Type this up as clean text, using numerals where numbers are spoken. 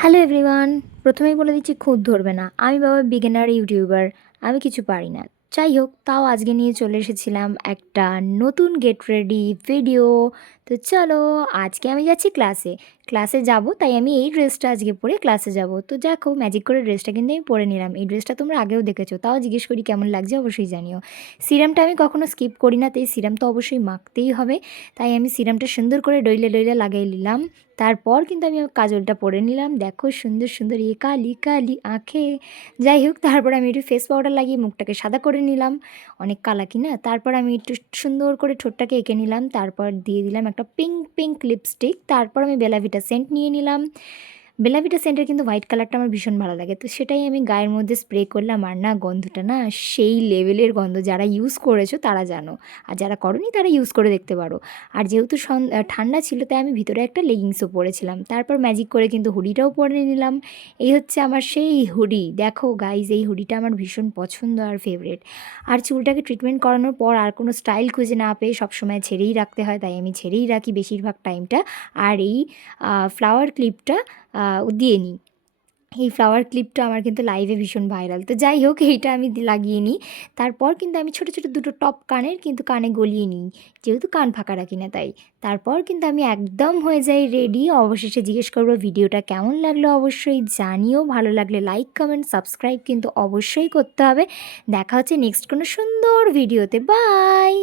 Hello everyone, প্রথমেই বলে দিচ্ছি খুঁত ধরবে না। আমি বাবা বিগিনার ইউটিউবার, আমি কিছু পারি না। যাই হোক, তাও আজকে নিয়ে চলে এসেছিলাম একটা নতুন গেট রেডি ভিডিও। তো চলো, আজকে আমি যাচ্ছি ক্লাসে যাব, তাই আমি এই ড্রেসটা আজকে পরে ক্লাসে যাব। তো দেখো, ম্যাজিক করে ড্রেসটা কিন্তু আমি পরে নিলাম। এই ড্রেসটা তোমরা আগেও দেখেছো, তাও জিজ্ঞেস করি কেমন লাগছে অবশ্যই জানিও। সিরামটা আমি কখনো স্কিপ করি না, তাই সিরাম তো অবশ্যই মাখতেই হবে। তাই আমি সিরামটা সুন্দর করে ডইলে ডইলে লাগিয়ে নিলাম। তারপর কিন্তু আমি কাজলটা পরে নিলাম। দেখো সুন্দর সুন্দর কালি কালি আঁখে। যাই হোক, তারপর আমি একটু ফেস পাউডার লাগিয়ে মুখটাকে সাদা করে নিলাম। অনেক কালা কি না। তারপর আমি একটু সুন্দর করে ঠোঁটটাকে এঁকে নিলাম। তারপর দিয়ে দিলাম একটা পিঙ্ক পিঙ্ক লিপস্টিক। তারপর আমি বেলাভিটা সেন্ট নিয়ে নিলাম। বেলাভিটা সেন্টের কিন্তু হোয়াইট কালারটা আমার ভীষণ ভালো লাগে, তো সেটাই আমি গায়ের মধ্যে স্প্রে করলাম। আর না, গন্ধটা না সেই লেভেলের গন্ধ, যারা ইউজ করেছো তারা জানো, আর যারা করোনি তারা ইউজ করে দেখতে পারো। আর যেহেতু ঠান্ডা ছিল, তাই আমি ভিতরে একটা লেগিংসও পরেছিলাম। তারপর ম্যাজিক করে কিন্তু হুডিটাও পরে নিলাম। এই হচ্ছে আমার সেই হুডি। দেখো গাইজ, এই হুডিটা আমার ভীষণ পছন্দ আর ফেভারিট। আর চুলটাকে ট্রিটমেন্ট করানোর পর আর কোনো স্টাইল খুঁজে না পেয়ে সবসময় ছেড়েই রাখতে হয়, তাই আমি ছেড়েই রাখি বেশিরভাগ টাইমটা। আর এই ফ্লাওয়ার ক্লিপটা দিয়ে নিই। এই ফ্লাওয়ার ক্লিপটা আমার কিন্তু লাইভে ভীষণ ভাইরাল। তো যাই হোক, এইটা আমি লাগিয়ে নিই। তারপর কিন্তু আমি ছোটো ছোটো দুটো টপ কানের কিন্তু কানে গলিয়ে নিই, যেহেতু কান ফাঁকা রাখি না তাই। তারপর কিন্তু আমি একদম হয়ে যাই রেডি। অবশেষে জিজ্ঞেস করবো ভিডিওটা কেমন লাগলো অবশ্যই জানিও। ভালো লাগলে লাইক কমেন্ট সাবস্ক্রাইব কিন্তু অবশ্যই করতে হবে। দেখা হচ্ছে নেক্সট কোনো সুন্দর ভিডিওতে। বাই।